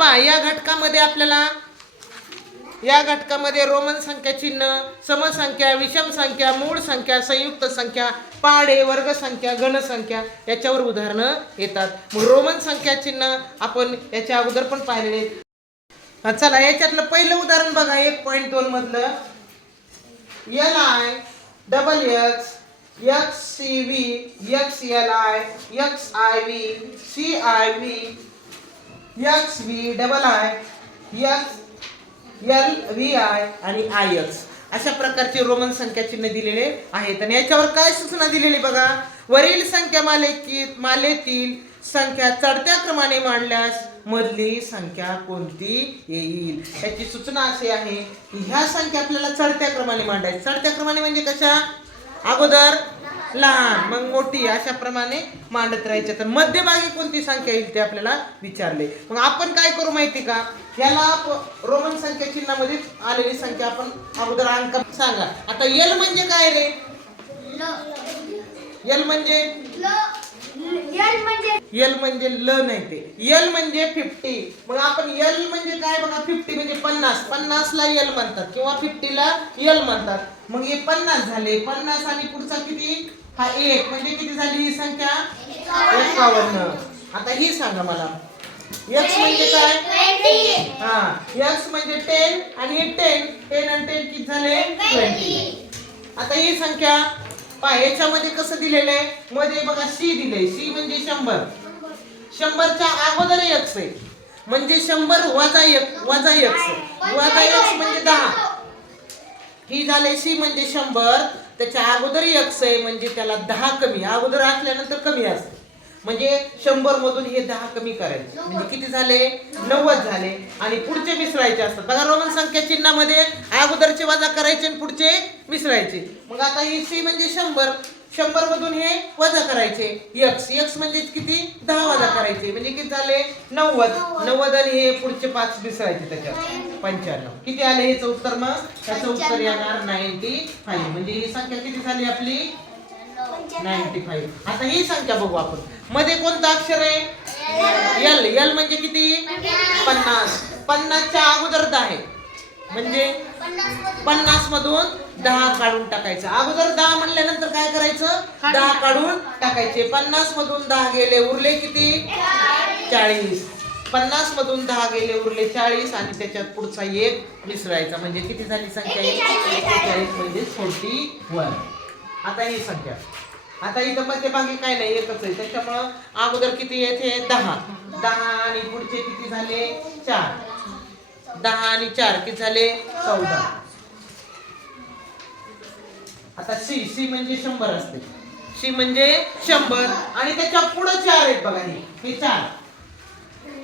या घटकामध्ये आपल्याला या घटकामध्ये रोमन संख्या चिन्ह, समसंख्या, विषम संख्या, मूळ संख्या, संयुक्त संख्या, पाढे, वर्ग संख्या, घन संख्या याच्यावर उदाहरणं येतात. मग रोमन संख्या चिन्ह आपण याच्या अगोदर पण पाहिलेले. चला याच्यातलं पहिलं उदाहरण बघा 1.2 मधलं. LI double x XCV XLI XIV CIV XV double I LVI आणि IX अशा प्रकारचे रोमन संख्या चिन्ह दिलेले आहेत. आणि याच्यावर काय सूचना दिलेली बघा. वरील संख्या मालेतील संख्या चढत्या क्रमाने मांडल्यास मधली संख्या कोणती येईल. याची सूचना अशी आहे की ह्या संख्या आपल्याला चढत्या क्रमाने मांडायची. चढत्या क्रमाने म्हणजे कशा, अगोदर लहान मग मोठी अशा प्रमाणे मांडत राहायचे. तर मध्यभागी कोणती संख्या येईल ते आपल्याला विचारले. मग आपण काय करू माहिती का, याला रोमन संख्या चिन्हामध्ये आलेली संख्या आपण अगोदर अंक सांगा. आता एल म्हणजे काय रे, एल म्हणजे एल म्हणजे ल नाही ते एल म्हणजे 50. मग आपण एल म्हणजे काय बघा, 50 म्हणजे 50. 50 ला एल म्हणतात किंवा 50 ला एल म्हणतात. मग हे 50 झाले. 50 आणि पुढचा किती, हा 1 म्हणजे किती झाली ही संख्या 51. आता ही सांगा मला, x म्हणजे काय, हा x म्हणजे 10 आणि 10 आणि 10 किती झाले 20. आता ही संख्या पहा याच्यामध्ये कसं दिलेलं आहे, मध्ये बघा c दिलंय. c म्हणजे 100. 100च्या अगोदर x आहे म्हणजे 100 वजा x वजा x म्हणजे 10. ही झाले c म्हणजे 100, त्याच्या अगोदर x आहे म्हणजे त्याला 10 कमी, अगोदर असल्यानंतर कमी असते म्हणजे 100 मधून हे 10 कमी करायचे म्हणजे किती झाले 90 झाले. आणि पुढचे मिसळायचे असतात बघा. रोमन संख्या चिन्हामध्ये अगोदरचे वजा करायचे आणि पुढचे मिसळायचे. मग आता ही c म्हणजे 100 मधून हे वजा करायचे. x म्हणजे किती 10 वजा करायचे म्हणजे किती झाले 90 आणि हे पुढचे 5 मिसळायचे त्याच्यात 95. किती आले हेच उत्तर. मग त्याचं उत्तर येणार 95. म्हणजे ही संख्या किती झाली आपली 95. आता ही संख्या बघू आपण. मध्ये कोणतं अक्षर आहे एल. एल म्हणजे किती 50. 50 च्या अगोदर 10 आहे म्हणजे 50 मधून 10 काढून टाकायचं. अगोदर 10 म्हणल्यानंतर काय करायचं 10 काढून टाकायचे. 50 मधून 10 गेले उरले किती 40. 50 मधून 10 गेले उरले 40 आणि त्याच्यात पुढचा 1 मिसळायचा म्हणजे किती झाली संख्या 41 म्हणजे 41. आता ही संख्या, आता इथं मध्यभागी काय नाही एकच आहे त्याच्यामुळं अगोदर किती येते 10 आणि पुढचे किती झाले 4. 10 आणि 4 किती झाले 14. आता c म्हणजे 100 असते. c म्हणजे 100 आणि त्याच्या पुढे 4 आहेत बघा. हे 4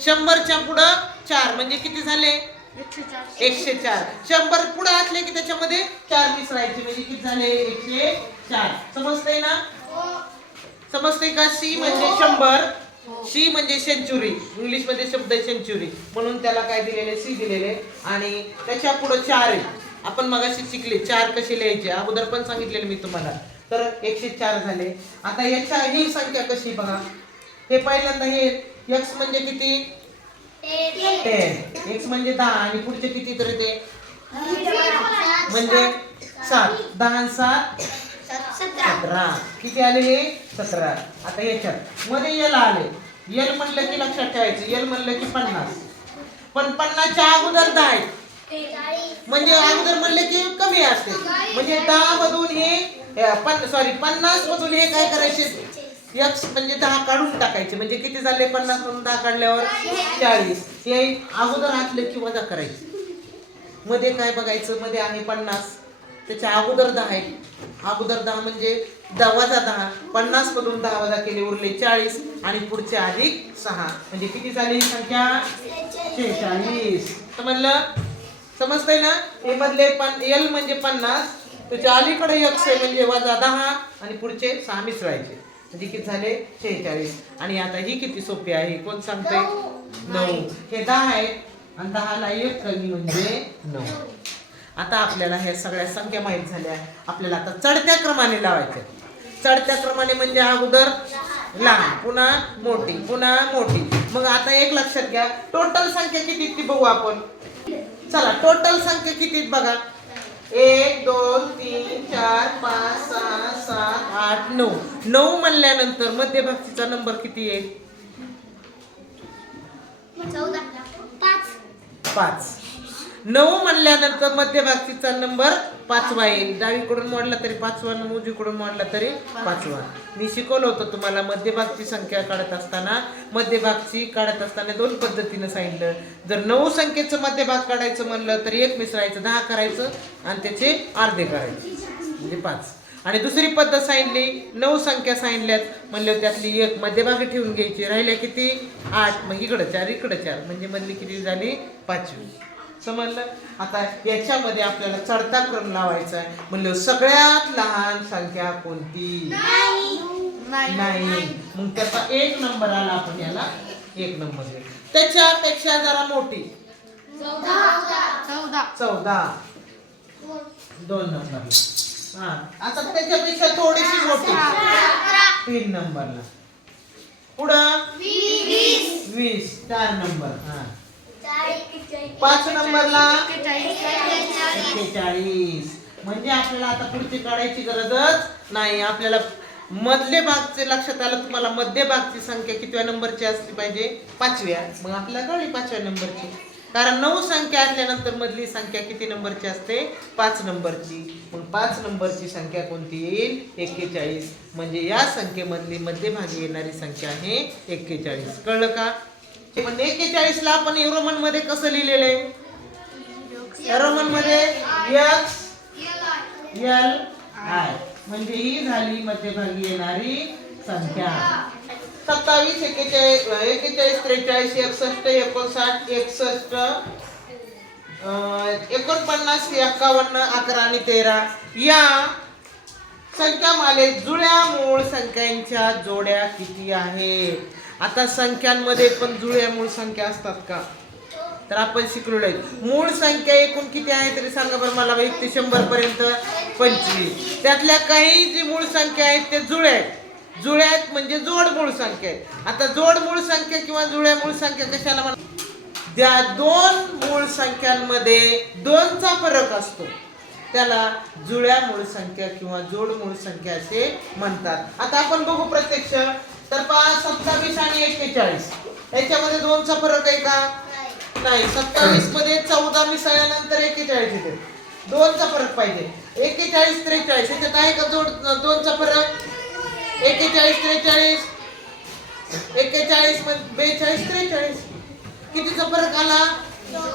100च्या पुढे 4 म्हणजे किती झाले 104. 100 पुढे असले की त्याच्यामध्ये 4 मिसळायचे म्हणजे किती झाले 104. समजतंय ना, समजतंय का. c म्हणजे 100, c म्हणजे सेंचुरी, इंग्लिश मध्ये शब्द आहे सेंचुरी म्हणून त्याला काय दिलेले c दिलेले आणि त्याच्या पुढे 4 आहे. आपण मगाशी शिकले 4 कसे लिहायचे, अगोदर पण सांगितलेले मी तुम्हाला. तर 104 झाले. आता याच्या ही संख्या कशी बघा. हे पहिल्यांदा हे x म्हणजे किती 10, x म्हणजे 10 आणि पुढचे किती तर ते म्हणजे 7. 10 आणि 7 17. किती आले हे 17. आता याच्यात मध्ये एल आले. एल म्हणलं की लक्षात ठेवायचं एल म्हणलं की 50. पण 50 च्या अगोदर 10 आहे म्हणजे अगोदर म्हणले की कमी असते म्हणजे 10 मधून हे 50 मधून हे काय करायचे x म्हणजे 10 काढून टाकायचे म्हणजे किती झाले 50 मधून 10 काढल्यावर 40. हे अगोदर असले की वजा करायचे. मध्ये काय बघायचं, मध्ये आहे 50 त्याच्या अगोदर 10 आहे. अगोदर 10 म्हणजे 10 वजा 10. 50 मधून 10 वजा केले उरले 40 आणि पुढचे अधिक 6 म्हणजे किती झाली संख्या 46. समजलं, समजतंय ना. हे मधले एल म्हणजे 50 त्याच्या अलीकडे x आहे म्हणजे वजा 10 आणि पुढचे 6 मिसळायचे म्हणजे किती झाले 46. आणि आता ही किती सोपी आहे कोण सांगते 9. हे 10 आहे आणि 10 ला 1 कमी म्हणजे 9. आता आपल्याला ह्या सगळ्या संख्या माहित झाल्या. आपल्याला आता चढत्या क्रमाने लावायच्या. चढत्या क्रमाने म्हणजे अगोदर लहान पुन्हा मोठी पुन्हा मोठी मग आता एक लक्षात घ्या, टोटल संख्या किती ती बघू आपण. चला टोटल संख्या किती बघा. 1 2 3 4 5 6 7 8 9. 9 म्हणल्यानंतर मध्यभागीचा नंबर किती आहे? 5. 9 म्हणल्यानंतर मध्यभागीचा नंबर 5वा येईल. डावीकडून मोडला तरी 5वा, उजवीकडून मोडला तरी 5वा. मी शिकवलं होतं तुम्हाला मध्यभागची संख्या काढत असताना. मध्यभागची काढत असताना 2 पद्धतीने सांगितलं. जर 9 संख्येचं मध्यभाग काढायचं म्हणलं तर 1 मिसळायचं, 10 करायचं आणि त्याचे अर्धे करायचे म्हणजे 5. आणि दुसरी पद्धत सांगितली, 9 संख्या सांगितल्यात म्हणलं त्यातली 1 मध्यभागी ठेवून घ्यायची. राहिल्या किती? 8. मग इकडं 4 इकडं 4 म्हणजे मधली किती झाली? 5वी. समजलं. आता याच्यामध्ये आपल्याला चढता क्रम लावायचा आहे. म्हणलं सगळ्यात लहान संख्या कोणती? नाही. मग त्याचा 1 नंबर आला. आपण याला 1 नंबर देऊ. त्याच्यापेक्षा जरा मोठी 14. 2 नंबरला. हा आता त्याच्यापेक्षा थोडीशी मोठी 3 नंबरला. पुढं 20. 4 नंबर. हा 5 नंबरला 41. म्हणजे आपल्याला आता पुढची काढायची गरजच नाही. आपल्याला मधले भागचे लक्षात आलं तुम्हाला. मध्य भागची संख्या कितव्या नंबरची असली पाहिजे? 5व्या. मग आपल्याला कळली 5व्या नंबरची. कारण 9 संख्या असल्यानंतर मधली संख्या किती नंबरची असते? 5 नंबरची. मग 5 नंबरची संख्या कोणती येईल? 41. म्हणजे या संख्येमधली मध्यभागी येणारी संख्या आहे 41. कळलं का? पण 41 ला आपण रोमन मध्ये कसं लिहिलेलं आहे? रोमन मध्ये X L I. म्हणजे ही झाली मध्यभागी येणारी संख्या. 27 41 43 61 59 61 49 51 11 आणि 13 या संख्या मालेत जुळ्या मूळ संख्यांच्या जोड्या किती आहेत? आता संख्यांमध्ये पण जुळ्या मूळ संख्या असतात का? तर आपण शिकलेलो आहे. मूळ संख्या एकूण किती आहे तरी सांगा बरं मला. 1 ते 100 पर्यंत 25. त्यातल्या काही जी मूळ संख्या आहेत ते जुळ्या आहेत. जुळ्या आहेत म्हणजे जोड मूळ संख्या आहेत. आता जोड मूळ संख्या किंवा जुळ्या मूळ संख्या कशाला म्हणतात? त्या 2 मूळ संख्यांमध्ये 2चा फरक असतो त्याला जुळ्या मूळ संख्या किंवा जोड मूळ संख्या असे म्हणतात. आता आपण बघू प्रत्यक्ष. तर 27 आणि 41 याच्यामध्ये 2चा फरक आहे का? नाही. 27 मध्ये 14 मिसळल्यानंतर 41 येते. 2चा फरक पाहिजे. 41 43 याच्यात आहे का जोड 2चा फरक? 41 43 41 मध्ये 42 43 कितीचा फरक आला?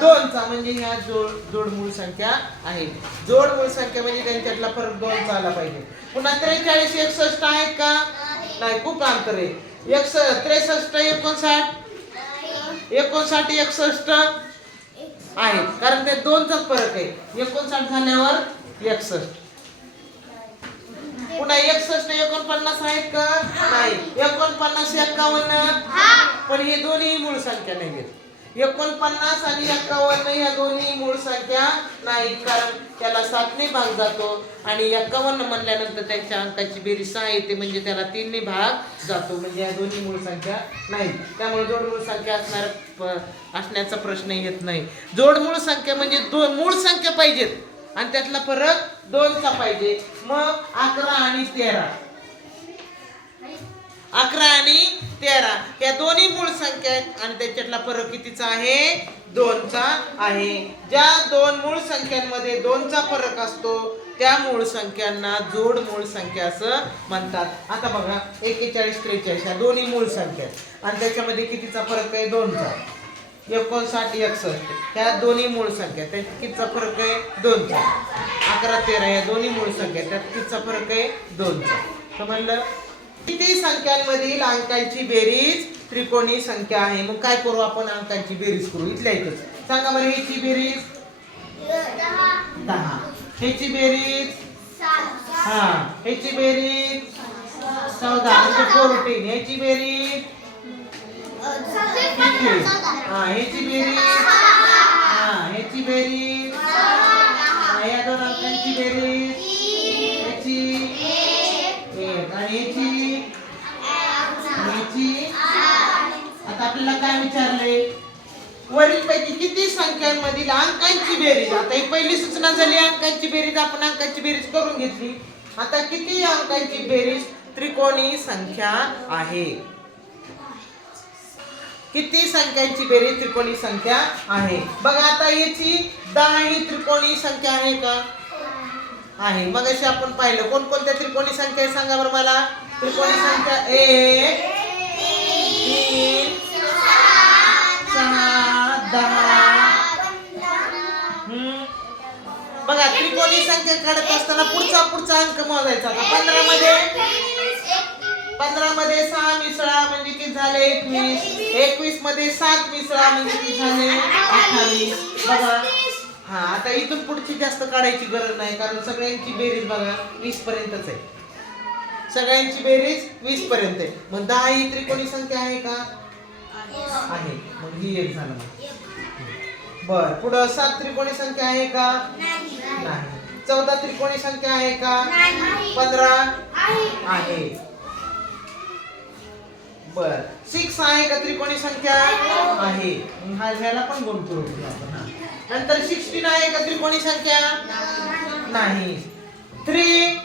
2चा. म्हणजे ह्या जोड मूळ संख्या आहे. जोड मूळ संख्या म्हणजे त्यांच्यातला फरक 2चा आला पाहिजे. पुन्हा 43 61 आहेत का? नाही. खूप अंतर आहे. 63 59 59 61 आहे. कारण ते 2चाच फरक आहे. 59 झाल्यावर 61. पुन्हा 61 49 आहेत का? नाही. 49 51 पण हे दोन्ही मूळ संख्या नाहीत. 49 आणि 51 ह्या दोन्ही मूळ संख्या नाहीत. कारण त्याला 7 ने भाग जातो आणि 51 म्हणल्यानंतर त्यांच्या अंकाची बेरीज 6 येते. म्हणजे त्याला 3 ने भाग जातो. म्हणजे या दोन्ही मूळ संख्या नाहीत. त्यामुळे जोड मूळ संख्या असण्याचा प्रश्न येत नाही. जोड मूळ संख्या म्हणजे मूळ संख्या पाहिजेत आणि त्यातला फरक 2चा पाहिजे. मग 11 आणि 13 11 आणि 13 या दोन्ही मूळ संख्या आहेत आणि त्याच्यातला फरक कितीचा आहे? 2चा आहे. ज्या 2 मूळ संख्यांमध्ये 2चा फरक असतो त्या मूळ संख्यांना जोड मूळ संख्या असं म्हणतात. आता बघा 41 43 या दोन्ही मूळ संख्या आहेत आणि त्याच्यामध्ये कितीचा फरक आहे? 2चा. 59 61 ह्या दोन्ही मूळ संख्या त्यात कितीचा फरक आहे? 2चा. 11 13 या दोन्ही मूळ संख्या त्यात कितीचा फरक आहे? 2चा. समजलं? किती संख्यांमधील अंकांची बेरीज त्रिकोणी संख्या आहे? मग काय करू आपण? अंकांची बेरीज करू. इथल्या इथेच सांगा बरं. ह्याची बेरीज 10. ह्याची बेरीज 7. हा ह्याची बेरीज 14 म्हणजे 14. ह्याची बेरीज 15. हा ह्याची बेरीज ह्याची बेरीज या दोन अंकांची बेरीज ह्याची 1 आणि ह्याची आता आपल्याला काय विचारले, वरील पैकी किती संख्यांमधील अंकांची बेरीज. आता ही पहिली सूचना झाली अंकांची बेरीज, आपण अंकांची बेरीज करून घेतली. आता किती अंकांची बेरीज त्रिकोणी संख्या आहे, किती संख्यांची बेरीज त्रिकोणी संख्या आहे. बघा आता याची 10 ही त्रिकोणी संख्या आहे का, आहे. मग अशी आपण पाहिलं कोणकोणत्या त्रिकोणी संख्या आहे सांगा बरं मला. त्रिकोणी संख्या 1 3 6 10. बघा त्रिकोणी संख्या काढत असताना पुढचा अंक मोजायचा. 15 मध्ये 6 मिसळा म्हणजे किती झाले 21. 21 मध्ये 7 मिसळा म्हणजे किती झाले 28. बघा हा आता इथून पुढची जास्त काढायची गरज नाही, कारण सगळ्यांची बेरीज बघा 20 पर्यंतच आहे. सगळ्यांची बेरीज 20 पर्यंत आहे. मग 10 ही त्रिकोणी संख्या आहे का, आहे. मग ही एक झालं. बर पुढं 7 त्रिकोणी संख्या आहे का, नाही. 14 त्रिकोणी संख्या आहे का, 15 आहे. बर 6 आहे का त्रिकोणी संख्या, आहे. हा ह्याला पण गुण करू आपण. नंतर 16 आहे का त्रिकोणी संख्या, नाही. 3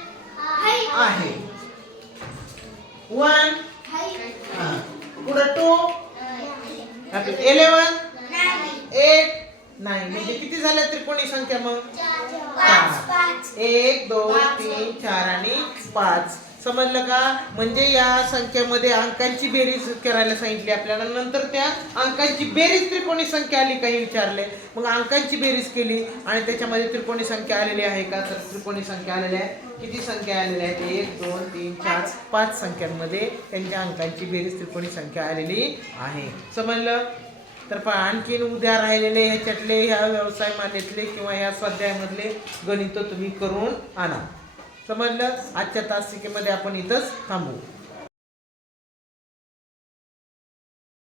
आहे. 1 पुढं 2 11 8 नाही. म्हणजे किती झाल्या त्रिकोणी संख्या मग 4. 1 2 3 4 आणि 5. समजलं का. म्हणजे या संख्येमध्ये अंकांची बेरीज करायला सांगितली आपल्याला. नंतर त्या अंकांची बेरीज त्रिकोणी संख्या आली काही विचारले. मग अंकांची बेरीज केली आणि त्याच्यामध्ये त्रिकोणी संख्या आलेली आहे का, तर त्रिकोणी संख्या आलेली आहे. किती संख्या आलेल्या आहेत 1 2 3 4 5 संख्यांमध्ये त्यांच्या अंकांची बेरीज त्रिकोणी संख्या आलेली आहे. समजलं. तर आणखीन उद्या राहिलेले ह्याच्यातले ह्या व्यवसाय मालेतले किंवा ह्या स्वाध्यायामधले गणित तुम्ही करून आणा. समजलं. आजच्या तासिकेमध्ये आपण इथंच थांबू.